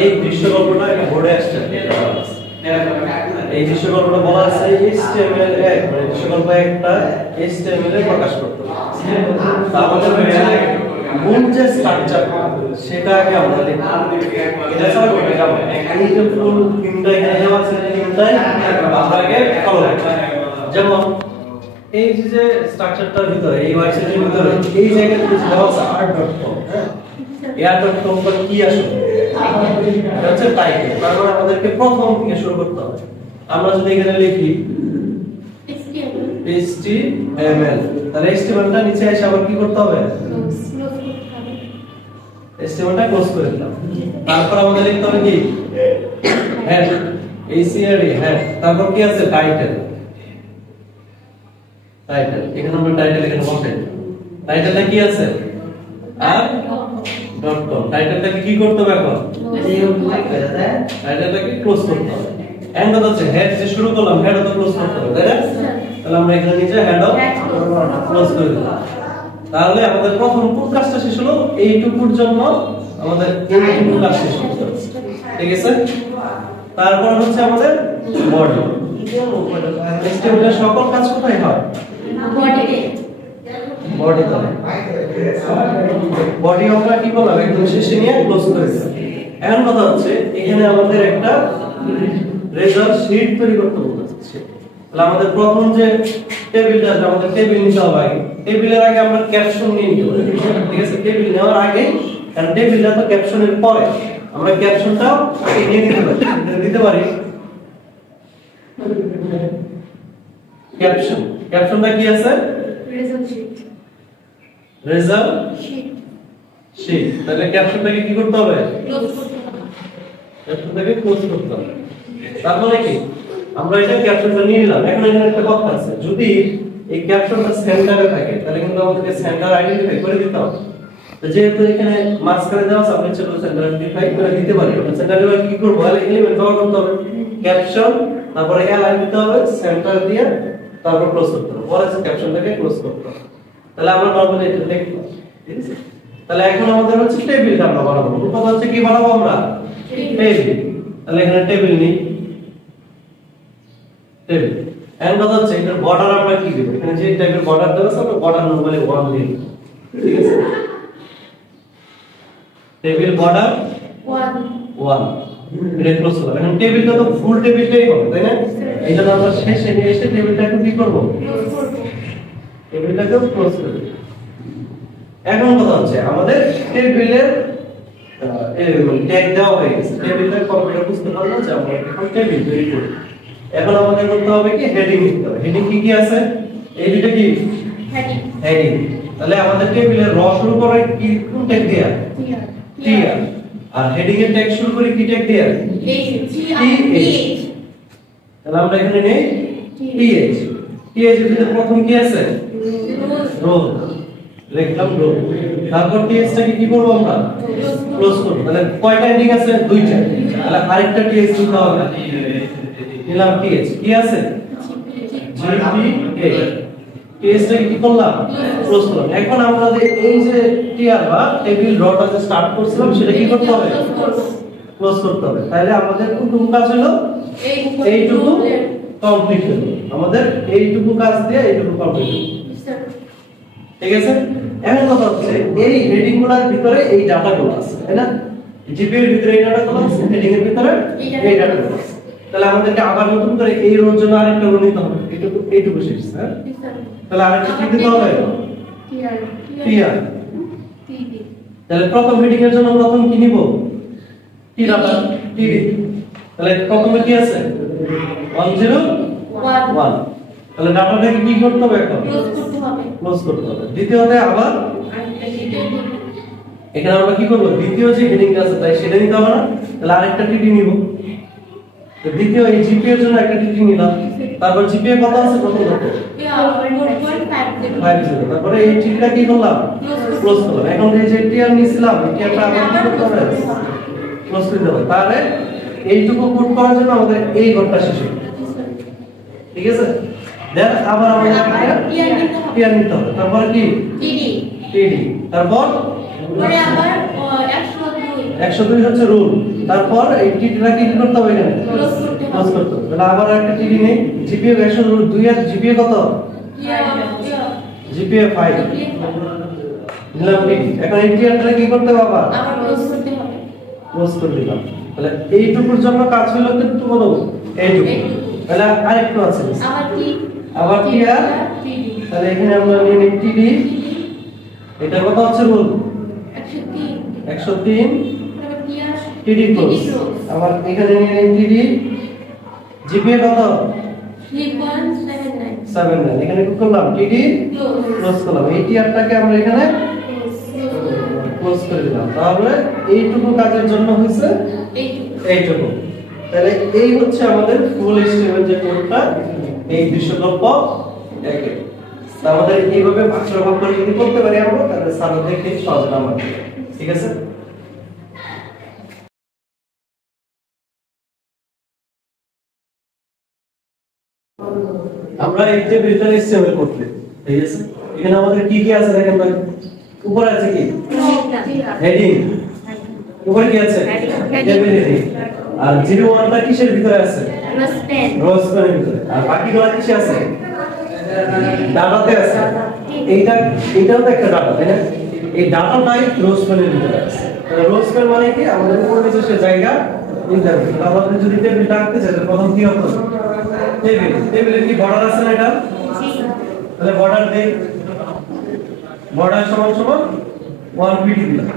এই দৃশ্যকল্পটা একটা বোর্ডে আসছে, এই দৃশ্যকল্পটা বলা আছে HTML মানে দৃশ্যকল্প একটা HTML এ প্রকাশ করতে হবে। আমাদের মূল যে স্ট্রাকচার সেটা আগে আমরা লিখব, এটা ছাড়া করতে যাব না। এই যে ফুল থিমটা এখানে দেওয়া আছে, থিমটাই আমরা আগে ফলো করব। যেমন এই যে স্ট্রাকচারটার ভিতরে এই ওয়েবসাইটের ভিতরে এই জায়গায় দেওয়া আছে art.com, হ্যাঁ art.com কি আসলে এটা হচ্ছে টাইটেল। তারপর আমাদেরকে প্রথম থেকে শুরু করতে হবে। আমরা যদি এখানে লিখি HTML, তাহলে HTML টা নিচে এসে আবার কি করতে হবে? HTML টা ক্লোজ করে দিলাম। তারপর আমাদের লিখতে হবে কি হেড, HCRD হেড। তারপর কি আছে? টাইটেল। টাইটেল এখানে আমরা টাইটেল এখানে বসাই। টাইটেলটা কি আছে? আর .com। টাইটেলটাকে কি করতে হবে এখন? টাইটেলটাকে ক্লোজ করতে হবে। এন্ড হচ্ছে হেড যে শুরু করলাম, হেডও তো ক্লোজ করতে হবে, তাই না? তাহলে আমরা এখানে নিচে হেডও ক্লোজ করে দিলাম। তাহলে আমাদের প্রথম কোন কাজটা শেষ হলো? এইটুকুর জন্য আমাদের এইটুকু কাজ শেষ হলো, ঠিক আছে? তারপর হচ্ছে আমাদের বডি। HTML এর সকল কাজ কোথায় হয়? বডিতে। বডি আমরা কি করলাম? একদম শেষে নিয়ে ক্লোজ করে দিলাম। এখন কথা হচ্ছে এখানে আমাদের একটা রেজাল্ট শীট তৈরি করতে বলতেছে। তাহলে আমাদের প্রথম যে টেবিলটা আছে, আমাদের টেবিল নিতে হবে আগে। টেবিলের আগে আমরা ক্যাপশন নিয়ে নিতে হবে, ঠিক আছে? টেবিল নেওয়ার আগে, কারণ টেবিলটা তো ক্যাপশনের পরে, আমরা ক্যাপশনটাও আগে নিয়ে দিতে পারি। ক্যাপশন, ক্যাপশনটা কি আছে? Result sheet. তাহলে ক্যাপশনটাকে কি করতে হবে? ক্যাপশনটাকে ক্লোজ করতে হবে। তারপরে কি আমরা এটা ক্যাপশনটা নিয়ে নিলাম। এখন এখানে একটা কথা আছে, যদি এই ক্যাপশনটা সেন্টারে থাকে তাহলে কিন্তু আমাদেরকে সেন্টার আইডেন্টিফাই করে দিতে হবে। তো যেহেতু এখানে মাঝখানে দেওয়া আছে, আমরা চলো সেন্টার আইডেন্টিফাই করে দিতে পারি। আমরা সেন্টারে কি করব? এলিমেন্ট ব্যবহার করতে হবে, ক্যাপশন, তারপরে এলাইন দিতে হবে, সেন্টার দিয়ে তারপর ক্লোজ করতে হবে। পরে ক্যাপশনটাকে ক্লোজ করতে হবে। তাহলে আমরা নরমালি এটা লিখব, ঠিক আছে? তাহলে এখন আমাদের হচ্ছে টেবিলটা আমরা বানাবো। কথা হচ্ছে কি বানাবো আমরা? টেবিল। তাহলে এখানে টেবিল নেই, টেবিল। এখন কথা হচ্ছে এটার বর্ডার আমরা কি দেব? এখানে যে টাইপের বর্ডার দেওয়া আছে আমরা বর্ডার নরমালি 1 দিই, ঠিক আছে? টেবিল বর্ডার 1 এটা ক্লোজ করব। এখন টেবিলটা তো ফুল টেবিলটাই হবে, তাই না? এটা তো আমরা শেষে নিয়ে এসে টেবিলটাকে কি করব? টেবিলটাকে ক্লোজ করব। এখন কথা হচ্ছে আমাদের টেবিলের ট্যাগ দেওয়া হয়ে গেছে। টেবিলটা কম্পিউটার বুঝতে পারলো যে আমরা এখন টেবিল তৈরি করব। এখন আমাদের করতে হবে কি? হেডিং দিতে হবে। হেডিং কি কি আছে? এই দুটো কি? হেডিং। তাহলে আমাদের টেবিলের র শুরু করে কি কোন ট্যাগ দিয়া? টিআর। আর হেডিং এর ট্যাগ শুরু করে কি ট্যাগ দিয়া? টিএইচ। তাহলে আমরা এখানে নেই টিএইচ। টিএইচ এর ভিতরে প্রথম কি আছে? রোল। লিখলাম রোল। তারপর টিএইচটাকে কি করব আমরা? ক্লোজ করব। তাহলে কয়টা হেডিং আছে? দুইটা। তাহলে আরেকটা টিএইচ দিতে হবে। নিলাম টিএইচ। কি আছে? জিপিএইচ। টিএইচটাকে কি করলাম? ক্লোজ করলাম। এখন আমরা যে এই যে টিআর বা টেবিল ডটা যে স্টার্ট করছিলাম সেটা কি করতে হবে? ক্লোজ করতে হবে। তাহলে আমাদের কোন কাজ হলো? এইটুকু কমপ্লিট হলো। আমাদের এইটুকু কাজ দিয়ে এইটুকু কমপ্লিট হলো, ঠিক আছে? এখন কথা হচ্ছে এই হেডিং গুলোর ভিতরে এই ডাটাগুলো আছে, তাই না? জিপি এর ভিতরে এই ডাটাগুলো আছে, হেডিং এর ভিতরে এই ডাটাগুলো আছে। তাহলে আমাদেরকে আবার নতুন করে এই রোর জন্য আরেকটা রো নিতে হবে। এইটুকু শেষ, হ্যাঁ? তাহলে আরেকটা কি দিতে হবে? টিআর। তাহলে প্রথম হেডিং এর জন্য প্রথম কি নিব? টি ডাটা, টিডি। তাহলে প্রথমে কি আছে? 101। তাহলে ডাটাটাকে কি করতে হবে এখন? ক্লোজ করতে হবে। দ্বিতীয়তে আবার এখানে আমরা কি করব? দ্বিতীয় যে হেডিংটা আছে তাই সেটা নিতে হবে না? তাহলে আরেকটা টিডি নিব। তো দ্বিতীয় এই জিপি এর জন্য একটা টিডি নিলাম। তারপর জিপি এর কত আছে? কত কত? 4.50। তারপরে এই টিডিটা কি করলাম? ক্লোজ করলাম। এখন এই যে টিআর নিছিলাম, এই টিআরটা আবার কি করতে হবে? ক্লোজ করতে হবে। তাহলে এইটুকু কোড করার জন্য আমাদের এই ঘরটা শেষ হলো, ঠিক আছে? দেন আবার আমাদের টিআর নিতে হবে। তারপর কি? টিডি। তারপর পরে আবার 102 হচ্ছে রুল। তারপর এই টিডিটা কি করতে হবে এখানে ক্লোজ করতে হবে। তাহলে আবার একটা টিডি নেই, জিপিএ 102 এর জিপিএ কত? জিপিএ 5 নিলাম টিডি। এখন এই টিয়ারটা কি করতে হবে? আবার ক্লোজ করে দিলাম। তাহলে এইটুকুর জন্য কাজ হলো কিন্তু বলো এইটুকু। তাহলে আরেকটু আছে আবার টিয়ার। তাহলে এখানে আমরা নিয়ে টিডি, এটা কত হচ্ছে রুল 103 টিডি ক্লোজ। আবার এখানে নিয়ে টিডি, জিপিএ কত 79, এখানে কি করলাম টিডি ক্লোজ করলাম। এই টিয়ারটাকে আমরা এখানে ক্লোজ করে দিলাম। তাহলে এইটুকু কাজের জন্য হইছে এইটুকু। তাহলে এই হচ্ছে আমাদের ফুল স্টেমের যে কোডটা, এই 291 আমাদের এইভাবে ভাগ করে যদি করতে পারি আমরা, তাহলে সামনে দেখে সহজ নাম্বার। ঠিক আছে, আমরা এই টেবিলটা স্টেবল করতে। ঠিক আছে, এখানে আমাদের কি কি আছে দেখেন ভাই। উপরে আছে কি হেডিং, উপরে কি আছে টেবিল হেডিং। আর 01টা কিসের ভিতরে আছে? রোজ পেনের ভিতরে। আর বাকিগুলো কিসে আছে? ডাটাতে আছে। এইটাও তো একটা ডাটা, তাই না? এই ডাটাটাই রোজ পেনের ভিতরে আছে। তাহলে রোজ পেন মানে কি? আমাদের উপরে যে জায়গা নির্ধারণ। আমাদের যদি টেবিলটা আঁকতে চাই তাহলে প্রথম কি হবে? টেবিলের কি বর্ডার আছে না এটা? তাহলে বর্ডার দেই, বর্ডার সমান সমান 1 পিডি দিলাম।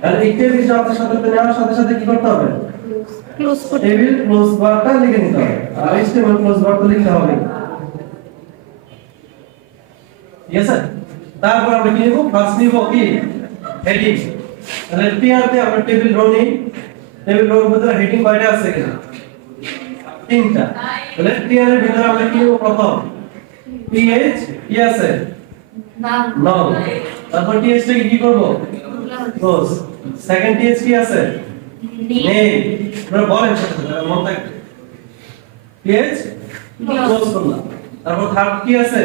তাহলে এই টেবিল সাথে সাথে নেওয়ার সাথে সাথে কি করতে হবে? ক্লোজ করতে, টেবিল ক্লোজ বারটা লিখে নিতে হবে। আর এই টেবিল ক্লোজ বারটা লিখতে হবে। ঠিক আছে, তারপর আমরা কি নিব? ফার্স্ট নিব কি হেডিং। তাহলে টিআরতে আমরা টেবিল রো নিই। টেবিল রোর ভিতরে হেডিং কয়টা আছে এখানে? 3টা। তাহলে টিআর এর ভিতরে আমরা কি নিব? প্রথম পিএইচ কি আছে? নাম। তারপর টিএইচ টা কি করব? ক্লোজ। সেকেন্ড টিএইচ কি আছে? নেম। আমরা বলেন মন থাকবে টিএইচ ক্লোজ করলাম। তারপর থার্ড কি আছে?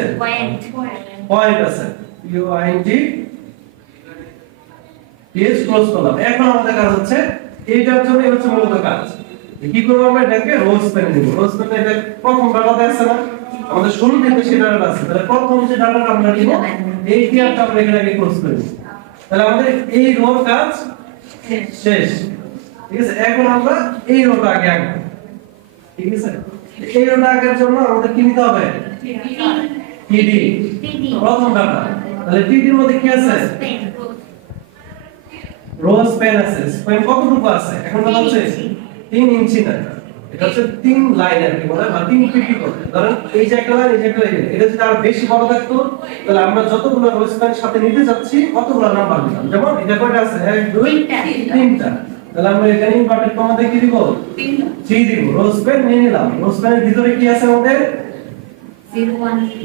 পয়েন্ট আছে, ইউআইএনটি টিএইচ ক্লোজ করলাম। এখন আমাদের কাজ হচ্ছে এইটার জন্য হচ্ছে মূলত কাজ। কি করব? আমরা এটাকে রোজ পেনে নিব। রোজ পেনে এটা প্রথম ডাটাতে আছে না, আমাদের শুরু থেকে সেটা ডাটা আছে। তাহলে প্রথম যে ডাটাটা আমরা নিব, এই টিআরটা আমরা এখানে ক্লোজ করে দিব। তাহলে আমাদের এই রোর কাজ শেষ। ঠিক আছে, এখন আমরা এই রোটা আগে আঁকব। ঠিক আছে, এই রোটা আঁকার জন্য আমাদের কি নিতে হবে? টিডি, প্রথম ডাটা। তাহলে টিডির মধ্যে কি আছে? রোজ পেন আছে। স্পেন কতটুকু আছে? এখন কথা হচ্ছে 3 ইঞ্চি না, এটা হচ্ছে 3 লাইন আর কি বলে, বা 3 পিডি করে। ধরেন এই যে একটা লাইন, এই যে একটা লাইন, এটা যদি আরো বেশি বড় থাকতো তাহলে আমরা যতগুলো রোজ পেন সাথে নিতে যাচ্ছি কতগুলো নাম্বার দিতাম। যেমন এটা কয়টা আছে? 1 2 3টা। তাহলে আমরা এখানে ইনভার্টেড কমা দিয়ে কি দিব? 3 দিব। রোজ পেন নিয়ে নিলাম। রোজ পেনের ভিতরে কি আছে আমাদের?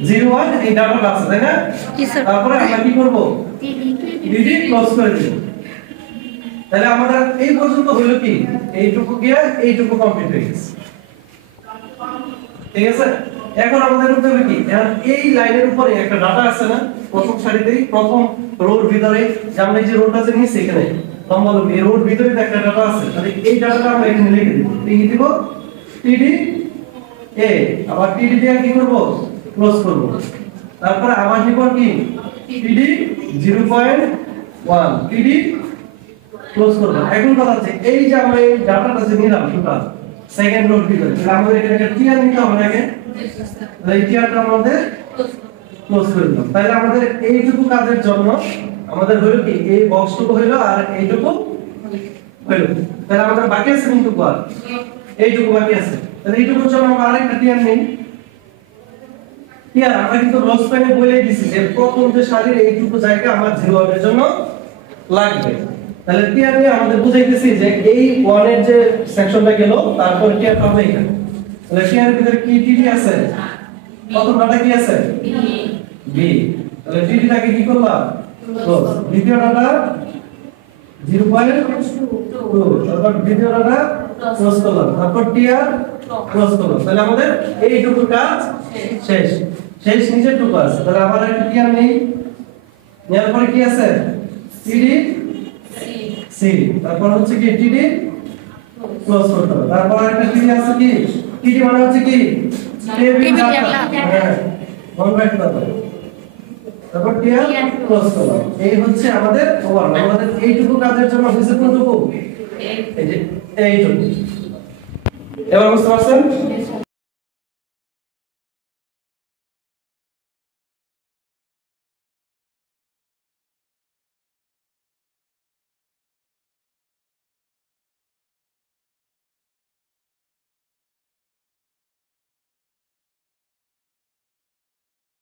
01 এই ডাটাটা আছে, তাই না? তারপরে আমরা কি করব? টিডি ক্লোজ করে দিব। তাহলে আমরা এই পর্যন্ত হলো কি? এইটুকু গিয়ে এইটুকু কমপ্লিট হয়ে গেছে। ঠিক আছে, এখন আমাদের করতে হবে কি? এখন এই লাইনের উপরে একটা ডাটা আছে না, প্রথম সারিতেই প্রথম রোর ভিতরে, যে আমরা এই যে রোটা যে নিছি এখানে লম্বা লম্বি, এই রোর ভিতরে একটা ডাটা আছে। তাহলে এই ডাটাটা আমরা এখানে লিখে দিব। লিখে দিব টিডি এ। আবার টিডি দিয়ে কি করব? ক্লোজ করব। তারপর আবার নিব কি? টিডি 0.1 টিডি ক্লোজ করব। এখন কথা হচ্ছে এই যে আমরা এই ডাটাটা যে নিলাম টোটাল সেকেন্ড রোর ভিতরে, তাহলে আমাদের এখানে একটা টিআর নিতে হবে নাকি? তাহলে এই টিআরটা আমাদের ক্লোজ করে দিলাম। তাহলে আমাদের এইটুকু কাজের জন্য আমাদের হলো কি? এই বক্সটুকু হলো আর এইটুকু হলো। তাহলে আমাদের বাকি আছে কিন্তু আর এইটুকু বাকি আছে। তাহলে এইটুকুর জন্য আমরা আরেকটা টিআর নেই। টিআর আমরা কিন্তু রোজ পেনে বলে দিছি যে প্রথম যে সারির এইটুকু জায়গা আমার 01 এর জন্য লাগবে। তাহলে টিআর নিয়ে আমাদের বুঝাইতেছি যে এই 1 এর যে সেকশনটা গেল, তারপর টিআর পাবো এখানে। তাহলে টিআর এর ভিতরে কি টিডি আছে? প্রথম ডাটা কি আছে? বি। তাহলে টিডিটাকে কি করলাম? ক্লোজ। দ্বিতীয় ডাটা 0.2, তারপর দ্বিতীয় ডাটা ক্লোজ করলাম। তারপর টিআর ক্লোজ করলাম। তাহলে আমাদের এইটুকু কাজ শেষ। শেষ নিচের টুকু আছে। তাহলে আবার একটা টিআর নেই। নেওয়ার পরে কি আছে? টিডি সি। তারপর হচ্ছে কি? টিডি ক্লোজ করতে হবে। তারপর একটা টিটি আছে কি, টিটি মানে হচ্ছে কি টেবিল ডাটা, হ্যাঁ মনে রাখতে হবে। তারপর টিয়ার ক্লোজ করলাম। এই হচ্ছে আমাদের ওভারঅল। আমাদের এইটুকু কাজের জন্য হয়েছে কোনটুকু, এই যে এইটুকু। এবার বুঝতে পারছেন?